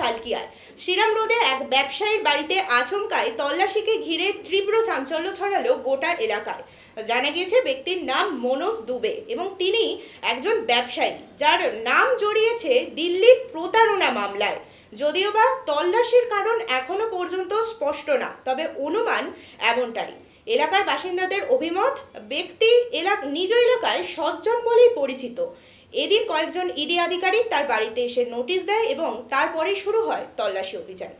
সালকিয়ায় শ্রীরাম রোডে এক ব্যবসায়ীর বাড়িতে আচমকায় তল্লাশিকে ঘিরে তীব্র চাঞ্চল্য ছড়ালো গোটা এলাকায়। জানা গিয়েছে ব্যক্তির নাম মনোজ দুবে এবং তিনি একজন ব্যবসায়ী যার নাম জড়িয়েছে দিল্লির প্রতারণা মামলায়। যদিও বা তল্লাশির কারণ এখনো পর্যন্ত স্পষ্ট না, তবে অনুমান এমনটাই। এলাকার বাসিন্দাদের অভিমত, ব্যক্তি নিজ এলাকায় সজ্জন বলেই পরিচিত। এদিন কয়েকজন ইডি আধিকারিক তার বাড়িতে এসে নোটিশ দেয় এবং তারপরে শুরু হয় তল্লাশি অভিযান।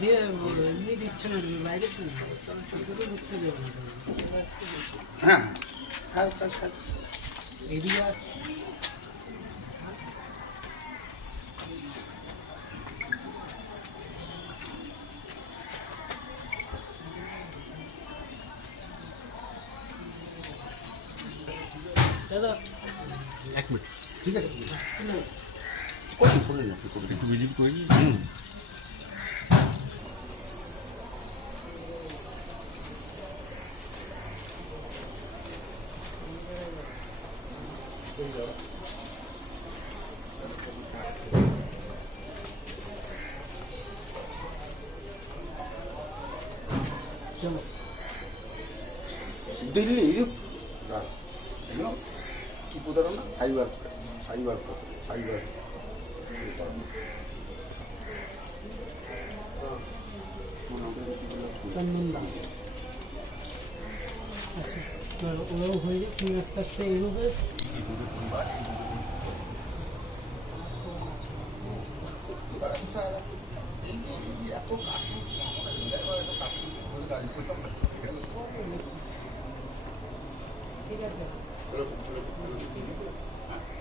দিয়ে এমনি দিচ্ছে না, বাইরে তো ছোটো ঢুকতে দেবে না। হ্যাঁ এরিয়া দাদা এক মিনিট, ঠিক আছে করুন করুন আপনি করুন, একটু ভিজিট করে নিন। চলো দিল্লি কি প্রতারণা? সাইবার চন্দনদা। আচ্ছা, ওরাও হয়ে যাচ্ছে আস্তে আস্তে এইভাবে। ঠিক আছে।